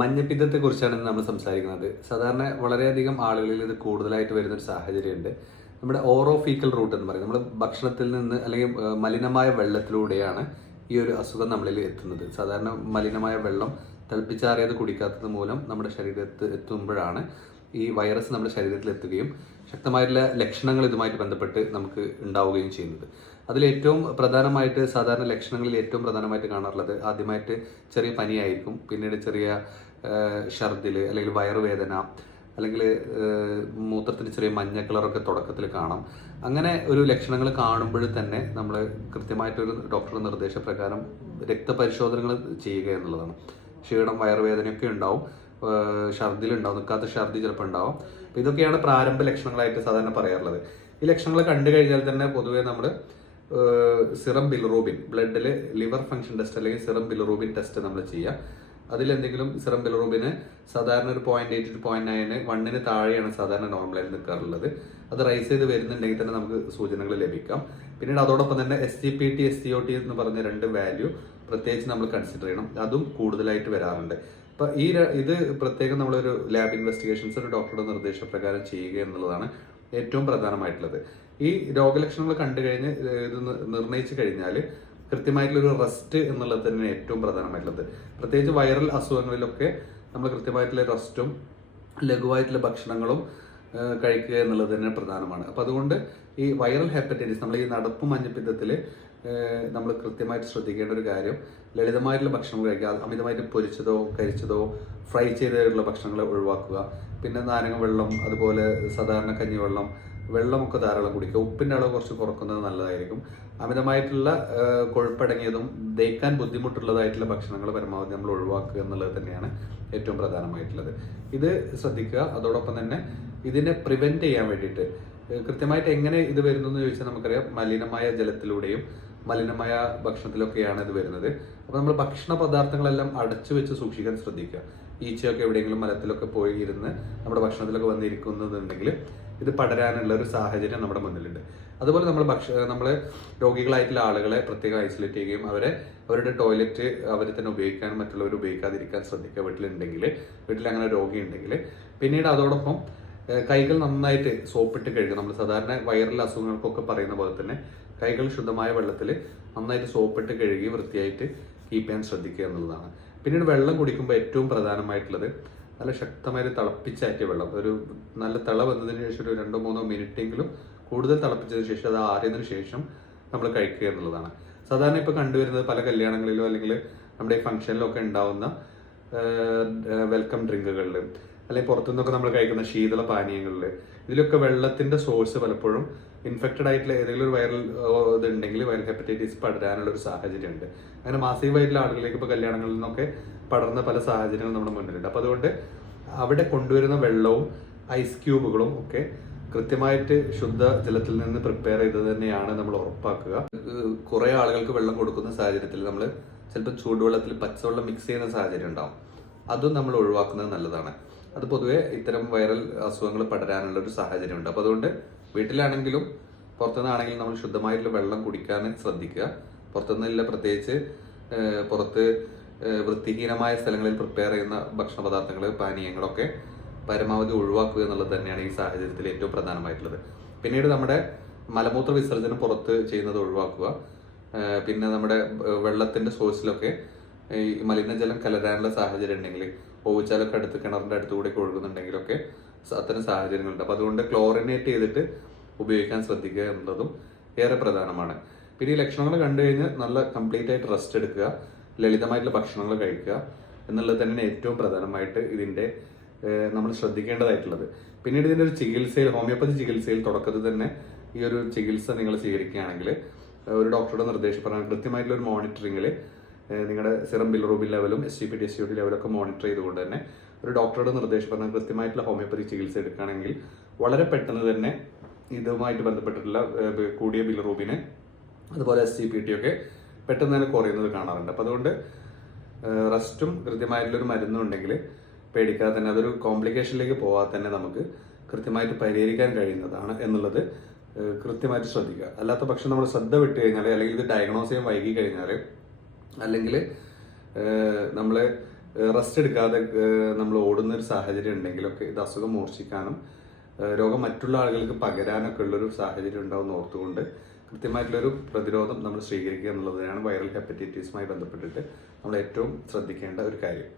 മഞ്ഞപ്പിത്തത്തെ കുറിച്ചാണ് നമ്മൾ സംസാരിക്കുന്നത്. സാധാരണ വളരെയധികം ആളുകളിൽ ഇത് കൂടുതലായിട്ട് വരുന്ന ഒരു സാഹചര്യമുണ്ട്. നമ്മുടെ ഓറോഫീക്കൽ റൂട്ട് എന്ന് പറയും. നമ്മൾ ഭക്ഷണത്തിൽ നിന്ന് അല്ലെങ്കിൽ മലിനമായ വെള്ളത്തിലൂടെയാണ് ഈ ഒരു അസുഖം നമ്മളിൽ എത്തുന്നത്. സാധാരണ മലിനമായ വെള്ളം തിളപ്പിച്ചാറിയത് കുടിക്കാത്തത് മൂലം നമ്മുടെ ശരീരത്തിൽ എത്തുമ്പോഴാണ് ഈ വൈറസ് നമ്മുടെ ശരീരത്തിൽ എത്തുകയും ശക്തമായിട്ടുള്ള ലക്ഷണങ്ങൾ ഇതുമായിട്ട് ബന്ധപ്പെട്ട് നമുക്ക് ഉണ്ടാവുകയും ചെയ്യുന്നത്. അതിലേറ്റവും പ്രധാനമായിട്ട് സാധാരണ ലക്ഷണങ്ങളിൽ ഏറ്റവും പ്രധാനമായിട്ട് കാണാറുള്ളത് ആദ്യമായിട്ട് ചെറിയ പനിയായിരിക്കും, പിന്നീട് ചെറിയ ഛർദിൽ അല്ലെങ്കിൽ വയറുവേദന, അല്ലെങ്കിൽ മൂത്രത്തിന് ചെറിയ മഞ്ഞ കളറൊക്കെ തുടക്കത്തിൽ കാണാം. അങ്ങനെ ഒരു ലക്ഷണങ്ങൾ കാണുമ്പോൾ തന്നെ നമ്മൾ കൃത്യമായിട്ടൊരു ഡോക്ടറുടെ നിർദ്ദേശപ്രകാരം രക്തപരിശോധനകൾ ചെയ്യുക എന്നുള്ളതാണ്. ക്ഷീണം, വയറുവേദനയൊക്കെ ഉണ്ടാവും, ഛർദിലുണ്ടാവും, നിൽക്കാത്ത ഛർദി ചിലപ്പോൾ ഉണ്ടാവും. അപ്പം ഇതൊക്കെയാണ് പ്രാരംഭ ലക്ഷണങ്ങളായിട്ട് സാധാരണ പറയാറുള്ളത്. ഈ ലക്ഷണങ്ങൾ കണ്ടു കഴിഞ്ഞാൽ തന്നെ പൊതുവെ നമ്മൾ സിറം ബിലിറൂബിൻ, ബ്ലഡിൽ ലിവർ ഫംഗ്ഷൻ ടെസ്റ്റ് അല്ലെങ്കിൽ സിറം ബിലിറൂബിൻ ടെസ്റ്റ് നമ്മൾ ചെയ്യുക. അതിലെന്തെങ്കിലും സിറം ബിലിറൂബിന് സാധാരണ ഒരു 0.8 to 0.9 1 താഴെയാണ് സാധാരണ നോർമലായിട്ട് നിൽക്കാറുള്ളത്. അത് റൈസ് ചെയ്ത് വരുന്നുണ്ടെങ്കിൽ തന്നെ നമുക്ക് സൂചനകൾ ലഭിക്കാം. പിന്നീട് അതോടൊപ്പം തന്നെ SGPT, SCOT എന്ന് പറഞ്ഞ 2 വാല്യൂ പ്രത്യേകിച്ച് നമ്മൾ കൺസിഡർ ചെയ്യണം. അതും കൂടുതലായിട്ട് വരാറുണ്ട്. അപ്പം ഇത് പ്രത്യേകം നമ്മളൊരു ലാബ് ഇൻവെസ്റ്റിഗേഷൻസ് ഒരു ഡോക്ടറുടെ നിർദ്ദേശപ്രകാരം ചെയ്യുക എന്നുള്ളതാണ് ഏറ്റവും പ്രധാനമായിട്ടുള്ളത്. ഈ രോഗലക്ഷണങ്ങൾ കണ്ടു കഴിഞ്ഞ് ഇത് നിർണ്ണയിച്ചു കഴിഞ്ഞാൽ കൃത്യമായിട്ടുള്ളൊരു റെസ്റ്റ് എന്നുള്ളത് തന്നെ ഏറ്റവും പ്രധാനമായിട്ടുള്ളത്. പ്രത്യേകിച്ച് വൈറൽ അസുഖങ്ങളിലൊക്കെ നമ്മൾ കൃത്യമായിട്ടുള്ള റെസ്റ്റും ലഘുവായിട്ടുള്ള ഭക്ഷണങ്ങളും കഴിക്കുക എന്നുള്ളത് തന്നെ പ്രധാനമാണ്. അപ്പം അതുകൊണ്ട് ഈ വൈറൽ ഹെപ്പറ്റൈറ്റിസ്, നമ്മൾ ഈ നടപ്പ് മഞ്ഞപ്പിത്തത്തിൽ നമ്മൾ കൃത്യമായിട്ട് ശ്രദ്ധിക്കേണ്ട ഒരു കാര്യം, ലളിതമായിട്ടുള്ള ഭക്ഷണങ്ങൾ കഴിക്കുക. അമിതമായിട്ട് പൊരിച്ചതോ കരിച്ചതോ ഫ്രൈ ചെയ്തിട്ടുള്ള ഭക്ഷണങ്ങൾ ഒഴിവാക്കുക. പിന്നെ നാരങ്ങ വെള്ളം, അതുപോലെ സാധാരണ കഞ്ഞിവെള്ളം, വെള്ളമൊക്കെ ധാരാളം കുടിക്കുക. ഉപ്പിൻ്റെ അളവ് കുറച്ച് കുറക്കുന്നത് നല്ലതായിരിക്കും. അമിതമായിട്ടുള്ള കൊഴുപ്പടങ്ങിയതും ദഹിക്കാൻ ബുദ്ധിമുട്ടുള്ളതായിട്ടുള്ള ഭക്ഷണങ്ങൾ പരമാവധി നമ്മൾ ഒഴിവാക്കുക എന്നുള്ളത് തന്നെയാണ് ഏറ്റവും പ്രധാനമായിട്ടുള്ളത്. ഇത് ശ്രദ്ധിക്കുക. അതോടൊപ്പം തന്നെ ഇതിനെ പ്രിവെൻറ്റ് ചെയ്യാൻ വേണ്ടിയിട്ട് കൃത്യമായിട്ട് എങ്ങനെ ഇത് വരുന്നു എന്ന് ചോദിച്ചാൽ നമുക്കറിയാം, മലിനമായ ജലത്തിലൂടെയും മലിനമായ ഭക്ഷണത്തിലൊക്കെയാണ് ഇത് വരുന്നത്. അപ്പോൾ നമ്മൾ ഭക്ഷണ പദാർത്ഥങ്ങളെല്ലാം അടച്ചു വെച്ച് സൂക്ഷിക്കാൻ ശ്രദ്ധിക്കുക. ഈച്ചയൊക്കെ എവിടെയെങ്കിലും മലത്തിലൊക്കെ പോയി ഇരുന്ന് നമ്മുടെ ഭക്ഷണത്തിലൊക്കെ വന്നിരിക്കുന്നുണ്ടെങ്കിൽ ഇത് പടരാനുള്ള ഒരു സാഹചര്യം നമ്മുടെ മുന്നിലുണ്ട്. അതുപോലെ നമ്മൾ രോഗികളായിട്ടുള്ള ആളുകളെ പ്രത്യേകം ഐസൊലേറ്റ് ചെയ്യുകയും അവരുടെ ടോയ്ലറ്റ് അവർ തന്നെ ഉപയോഗിക്കാനും മറ്റുള്ളവർ ഉപയോഗിക്കാതിരിക്കാൻ ശ്രദ്ധിക്കുക വീട്ടിൽ അങ്ങനെ രോഗി ഉണ്ടെങ്കിൽ. പിന്നീട് അതോടൊപ്പം കൈകൾ നന്നായിട്ട് സോപ്പിട്ട് കഴുകുക. നമ്മൾ സാധാരണ വൈറൽ അസുഖങ്ങൾക്കൊക്കെ പറയുന്ന പോലെ തന്നെ കൈകൾ ശുദ്ധമായ വെള്ളത്തിൽ നന്നായിട്ട് സോപ്പിട്ട് കഴുകി വൃത്തിയായിട്ട് കീപ്പ് ചെയ്യാൻ ശ്രദ്ധിക്കുക എന്നുള്ളതാണ്. പിന്നീട് വെള്ളം കുടിക്കുമ്പോൾ ഏറ്റവും പ്രധാനമായിട്ടുള്ളത് നല്ല ശക്തമായി തിളപ്പിച്ചാറ്റിയ വെള്ളം, ഒരു നല്ല തിള വന്നതിന് ശേഷം ഒരു 2-3 മിനിറ്റെങ്കിലും കൂടുതൽ തിളപ്പിച്ചതിന് ശേഷം അത് ആറിയതിനു ശേഷം നമ്മൾ കഴിക്കുക എന്നുള്ളതാണ്. സാധാരണ ഇപ്പോൾ കണ്ടുവരുന്നത് പല കല്യാണങ്ങളിലോ അല്ലെങ്കിൽ നമ്മുടെ ഈ ഫംഗ്ഷനിലോ ഒക്കെ ഉണ്ടാവുന്ന വെൽക്കം ഡ്രിങ്കുകളിൽ അല്ലെങ്കിൽ പുറത്തുനിന്നൊക്കെ നമ്മൾ കഴിക്കുന്ന ശീതള പാനീയങ്ങളിൽ ഇതിലൊക്കെ വെള്ളത്തിന്റെ സോഴ്സ് പലപ്പോഴും ഇൻഫെക്റ്റഡ് ആയിട്ടുള്ള ഏതെങ്കിലും ഒരു വൈറൽ ഇതുണ്ടെങ്കിൽ വൈറൽ ഹെപ്പറ്റൈറ്റിസ് പടരാനുള്ള ഒരു സാഹചര്യമുണ്ട്. അങ്ങനെ മാസീവായിട്ടുള്ള ആളുകളിലേക്ക് ഇപ്പോൾ കല്യാണങ്ങളിൽ നിന്നൊക്കെ പടർന്ന പല സാഹചര്യങ്ങളും നമ്മുടെ മുന്നിലുണ്ട്. അപ്പോൾ അതുകൊണ്ട് അവിടെ കൊണ്ടുവരുന്ന വെള്ളവും ഐസ് ക്യൂബുകളും ഒക്കെ കൃത്യമായിട്ട് ശുദ്ധ ജലത്തിൽ നിന്ന് പ്രിപ്പയർ ചെയ്തത് തന്നെയാണ് നമ്മൾ ഉറപ്പാക്കുക. കുറേ ആളുകൾക്ക് വെള്ളം കൊടുക്കുന്ന സാഹചര്യത്തിൽ നമ്മൾ ചിലപ്പോൾ ചൂടുവെള്ളത്തിൽ പച്ചവെള്ളം മിക്സ് ചെയ്യുന്ന സാഹചര്യം ഉണ്ടാവും. അതും നമ്മൾ ഒഴിവാക്കുന്നത് നല്ലതാണ്. അത് പൊതുവെ ഇത്തരം വൈറൽ അസുഖങ്ങൾ പടരാനുള്ള ഒരു സാഹചര്യമുണ്ട്. അപ്പോൾ അതുകൊണ്ട് വീട്ടിലാണെങ്കിലും പുറത്തുനിന്നാണെങ്കിലും നമ്മൾ ശുദ്ധമായിട്ടുള്ള വെള്ളം കുടിക്കാൻ ശ്രദ്ധിക്കുക. പുറത്തുനിന്നില്ല, പ്രത്യേകിച്ച് പുറത്ത് വൃത്തിഹീനമായ സ്ഥലങ്ങളിൽ പ്രിപ്പയർ ചെയ്യുന്ന ഭക്ഷണ പദാർത്ഥങ്ങൾ, പാനീയങ്ങളൊക്കെ പരമാവധി ഒഴിവാക്കുക എന്നുള്ളത് തന്നെയാണ് ഈ സാഹചര്യത്തിൽ ഏറ്റവും പ്രധാനമായിട്ടുള്ളത്. പിന്നീട് നമ്മുടെ മലമൂത്ര വിസർജനം പുറത്ത് ചെയ്യുന്നത് ഒഴിവാക്കുക. പിന്നെ നമ്മുടെ വെള്ളത്തിന്റെ സോഴ്സിലൊക്കെ ഈ മലിനജലം കലരാനുള്ള സാഹചര്യം ഉണ്ടെങ്കിൽ, ഓവുച്ചാലൊക്കെ അടുത്ത് കിണറിന്റെ അടുത്തുകൂടെ ഒഴുകുന്നുണ്ടെങ്കിലൊക്കെ അത്തരം സാഹചര്യങ്ങളുണ്ട്. അപ്പോൾ അതുകൊണ്ട് ക്ലോറിനേറ്റ് ചെയ്തിട്ട് ഉപയോഗിക്കാൻ ശ്രദ്ധിക്കുക എന്നുള്ളതും ഏറെ പ്രധാനമാണ്. പിന്നെ ഈ ലക്ഷണങ്ങൾ കണ്ടു കഴിഞ്ഞ് നല്ല കംപ്ലീറ്റ് ആയിട്ട് റെസ്റ്റ് എടുക്കുക, ലളിതമായിട്ടുള്ള ഭക്ഷണങ്ങൾ കഴിക്കുക എന്നുള്ളത് തന്നെയാണ് ഏറ്റവും പ്രധാനമായിട്ട് ഇതിന്റെ നമ്മൾ ശ്രദ്ധിക്കേണ്ടതായിട്ടുള്ളത്. പിന്നീട് ഇതിന്റെ ഒരു ചികിത്സയിൽ, ഹോമിയോപ്പതി ചികിത്സയിൽ തുടക്കത്തിൽ തന്നെ ഈ ഒരു ചികിത്സ നിങ്ങൾ സ്വീകരിക്കുകയാണെങ്കിൽ ഒരു ഡോക്ടറുടെ നിർദ്ദേശപ്രകാരം കൃത്യമായിട്ടുള്ള ഒരു മോണിറ്ററിങ്ങിൽ നിങ്ങളുടെ സിറം ബിലിറൂബിൻ ലെവലും SGPT, SCOT ലെവലൊക്കെ മോണിറ്റർ ചെയ്തുകൊണ്ട് തന്നെ ഒരു ഡോക്ടറുടെ നിർദ്ദേശപ്രകാരം കൃത്യമായിട്ടുള്ള ഹോമിയോപ്പതി ചികിത്സ എടുക്കുകയാണെങ്കിൽ വളരെ പെട്ടെന്ന് തന്നെ ഇതുമായിട്ട് ബന്ധപ്പെട്ടിട്ടുള്ള കൂടിയ ബിലിറൂബിന് അതുപോലെ SGPT ഒക്കെ പെട്ടെന്ന് തന്നെ കുറയുന്നത് കാണാറുണ്ട്. അപ്പോൾ അതുകൊണ്ട് റെസ്റ്റും കൃത്യമായിട്ടുള്ളൊരു മരുന്നും ഉണ്ടെങ്കിൽ പേടിക്കാതെ തന്നെ അതൊരു കോംപ്ലിക്കേഷനിലേക്ക് പോകാതെ തന്നെ നമുക്ക് കൃത്യമായിട്ട് പരിഹരിക്കാൻ കഴിയുന്നതാണ് എന്നുള്ളത് കൃത്യമായിട്ട് ശ്രദ്ധിക്കുക. അല്ലാത്ത പക്ഷം നമ്മൾ ശ്രദ്ധ വിട്ട് കഴിഞ്ഞാൽ, അല്ലെങ്കിൽ ഇത് ഡയഗ്നോസ് ചെയ്യാൻ വൈകി കഴിഞ്ഞാൽ, അല്ലെങ്കിൽ നമ്മൾ റെസ്റ്റ് എടുക്കാതെ നമ്മൾ ഓടുന്ന ഒരു സാഹചര്യം ഉണ്ടെങ്കിലൊക്കെ ഇത് അസുഖം മൂർച്ഛിക്കാനും രോഗം മറ്റുള്ള ആളുകൾക്ക് പകരാനൊക്കെ ഉള്ളൊരു സാഹചര്യം ഉണ്ടാവും ഓർത്തുകൊണ്ട് കൃത്യമായിട്ടുള്ളൊരു പ്രതിരോധം നമ്മൾ സ്വീകരിക്കുക എന്നുള്ളതാണ് വൈറൽ ഹെപ്പറ്റൈറ്റിസുമായി ബന്ധപ്പെട്ടിട്ട് നമ്മൾ ഏറ്റവും ശ്രദ്ധിക്കേണ്ട ഒരു കാര്യം.